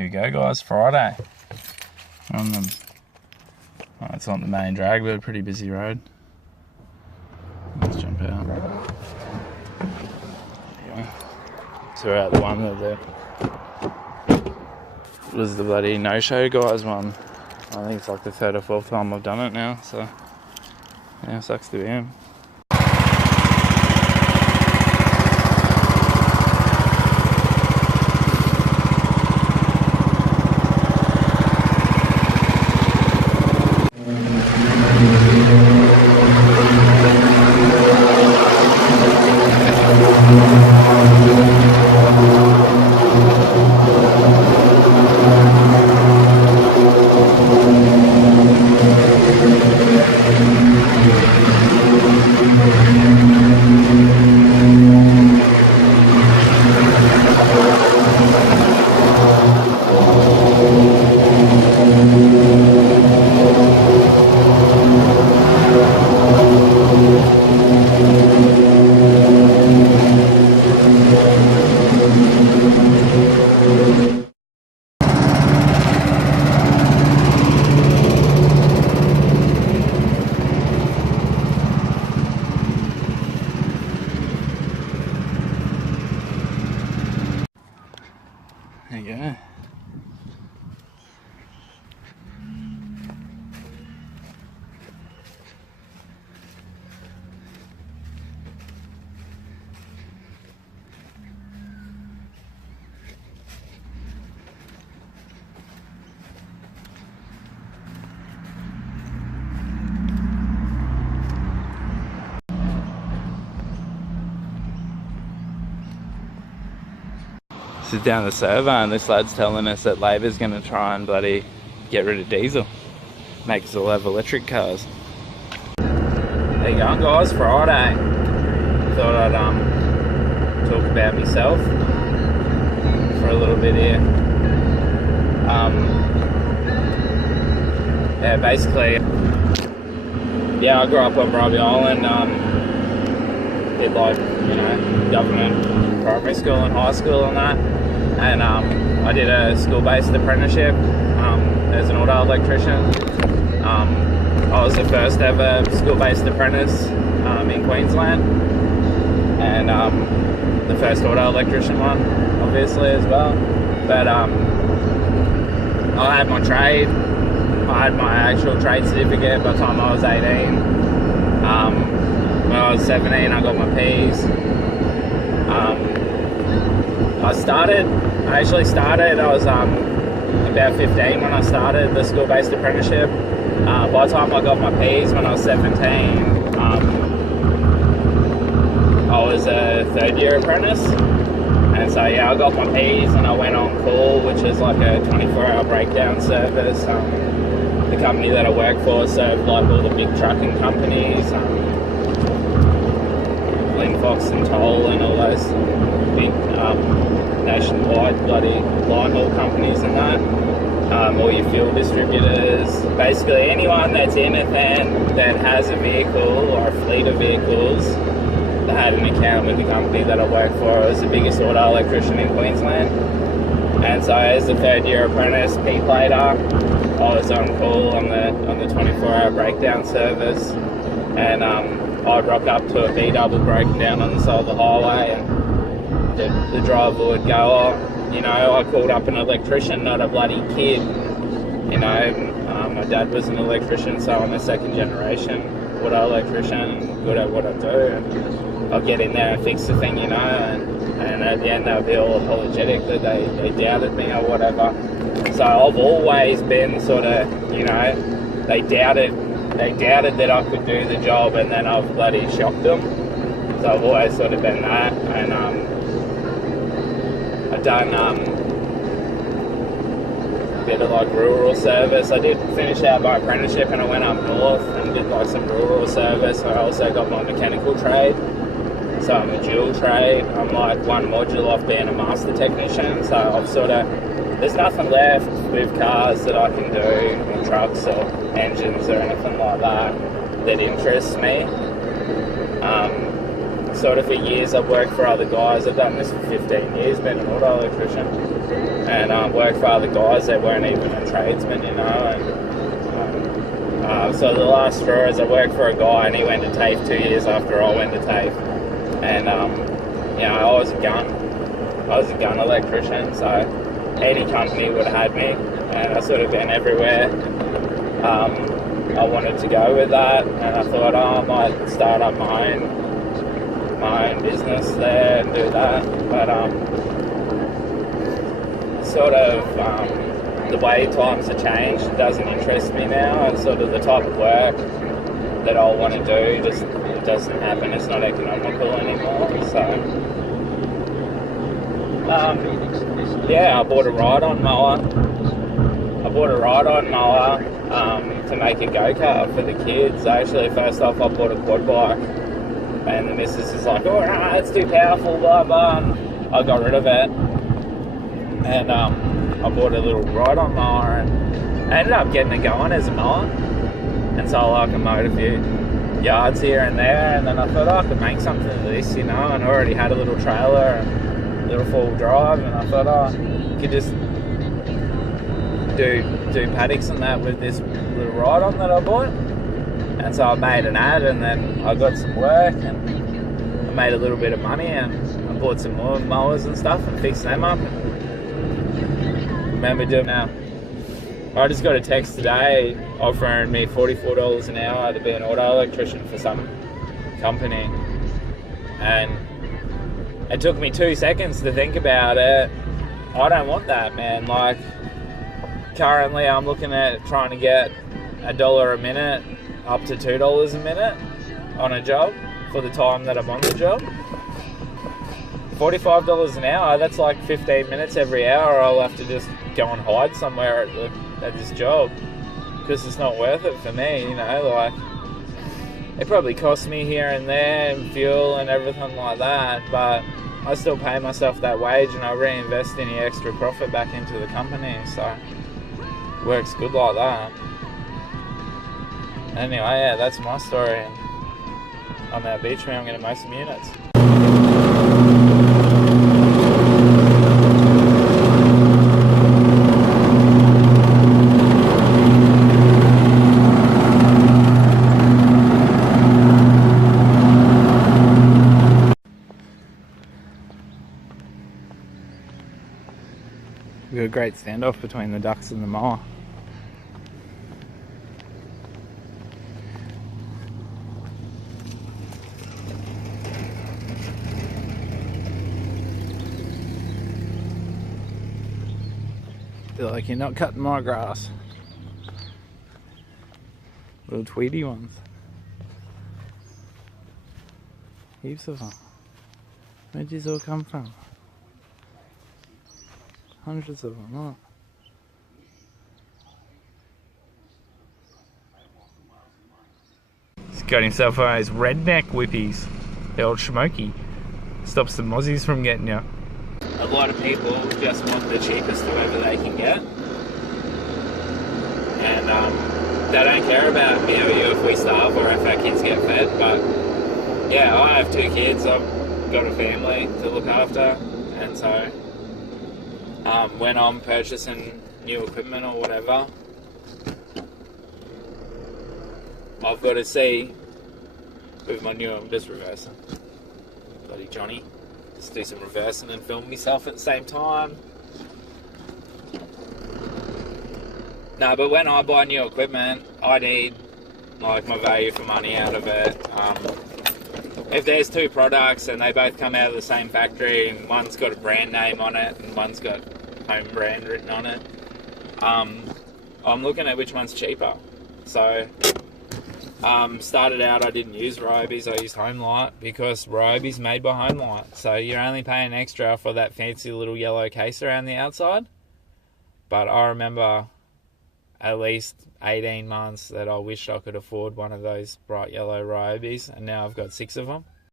Here we go, guys. Friday. On the, oh, it's not the main drag, but a pretty busy road. Let's jump out. There you go. So we're at the one that was the bloody no-show guys one. I think it's like the third or fourth time I've done it now, so yeah, sucks to be him. There you go. This is down the servo and this lad's telling us that Labor's going to try and bloody get rid of diesel. Make us all have electric cars. There you go, guys, Friday. Thought I'd talk about myself for a little bit here. Yeah, basically, yeah, I grew up on Robbie Island. Did like, you know, government primary school and high school and that. And I did a school-based apprenticeship as an auto electrician. I was the first ever school-based apprentice in Queensland, and the first auto electrician one, obviously, as well. But I had my trade. I had my actual trade certificate by the time I was 18. When I was 17, I got my P's. I actually started, I was about 15 when I started the school-based apprenticeship. By the time I got my P's when I was 17, I was a third-year apprentice. And so yeah, I got my P's and I went on call, which is like a 24-hour breakdown service. The company that I work for served like all the big trucking companies, Linfox and Toll and all those big nationwide bloody line haul companies and that. All your fuel distributors, basically anyone that's in it then that has a vehicle or a fleet of vehicles that had an account with the company that I work for. I was the biggest auto electrician in Queensland. And so as a third year apprentice, Pete later, I was on call on the 24-hour breakdown service, and I'd rock up to a V-double broken down on the side of the highway, and the driver would go, oh, you know, I called up an electrician, not a bloody kid. You know, my dad was an electrician, so I'm a second generation auto electrician and good at what I do. And I'll get in there and fix the thing, you know, and at the end they'll be all apologetic that they doubted me or whatever. So I've always been sort of, you know, they doubted that I could do the job, and then I've bloody shocked them. So I've always sort of been that, and I've done a bit of like rural service. I did finish out my apprenticeship and I went up north and did like some rural service. I also got my mechanical trade, so I'm a dual trade. I'm like one module off being a master technician, so I've sort of, there's nothing left with cars that I can do, or trucks or engines or anything like that interests me. Sort of for years I've worked for other guys. I've done this for 15 years, been an auto electrician, and worked for other guys that weren't even a tradesman, you know. And so the last straw is I worked for a guy, and he went to TAFE 2 years after I went to TAFE, and you know, I was a gun electrician, so any company would have had me, and I sort of been everywhere. I wanted to go with that, and I thought, I might start up my own business there and do that. But sort of the way times have changed, it doesn't interest me now, and sort of the type of work that I want to do just it doesn't happen. It's not economical anymore. So yeah, I bought a ride-on mower. To make a go-kart for the kids. Actually, first off, I bought a quad bike, and the missus is like, oh, no, it's too powerful, blah, blah, and I got rid of it, and I bought a little ride-on mower, and I ended up getting it going as a mower, and so I can mow a few yards here and there, and then I thought, I could make something of this, you know, and I already had a little trailer and a little four-wheel drive, and I thought, I could just do paddocks and that with this little ride-on that I bought. And so I made an ad, and then I got some work, and I made a little bit of money, and I bought some more mowers and stuff and fixed them up. I remember doing now. I just got a text today offering me $44 an hour to be an auto electrician for some company, and it took me 2 seconds to think about it. I don't want that, man. Like, currently I'm looking at trying to get $1 a minute up to $2 a minute on a job for the time that I'm on the job. $45 an hour, that's like 15 minutes every hour I'll have to just go and hide somewhere at this job, because it's not worth it for me, you know. Like, it probably costs me here and there and fuel and everything like that, but I still pay myself that wage, and I reinvest any extra profit back into the company, so works good like that. Anyway, yeah, that's my story. And I'm at Beach Me, I'm going to mow some units. We've got a great standoff between the ducks and the mower. Feel like you're not cutting my grass. Little Tweety ones. Heaps of them. Where'd these all come from? Hundreds of them, huh? He's got himself one of those redneck whippies. The old Schmokey. Stops the mozzies from getting you. A lot of people just want the cheapest whoever they can get. And they don't care about me or you if we starve or if our kids get fed. But yeah, I have 2 kids. I've got a family to look after. And so when I'm purchasing new equipment or whatever, I've got to see with my new, I'm just reversing. Bloody Johnny. Just do some reversing and film myself at the same time. No, but when I buy new equipment, I need like my value for money out of it. If there's 2 products and they both come out of the same factory and one's got a brand name on it and one's got home brand written on it, I'm looking at which one's cheaper. So started out, I didn't use Ryobi's, I used Homelight, because Ryobi's made by Homelight, so you're only paying extra for that fancy little yellow case around the outside. But I remember at least 18 months that I wished I could afford one of those bright yellow Ryobi's, and now I've got 6 of them.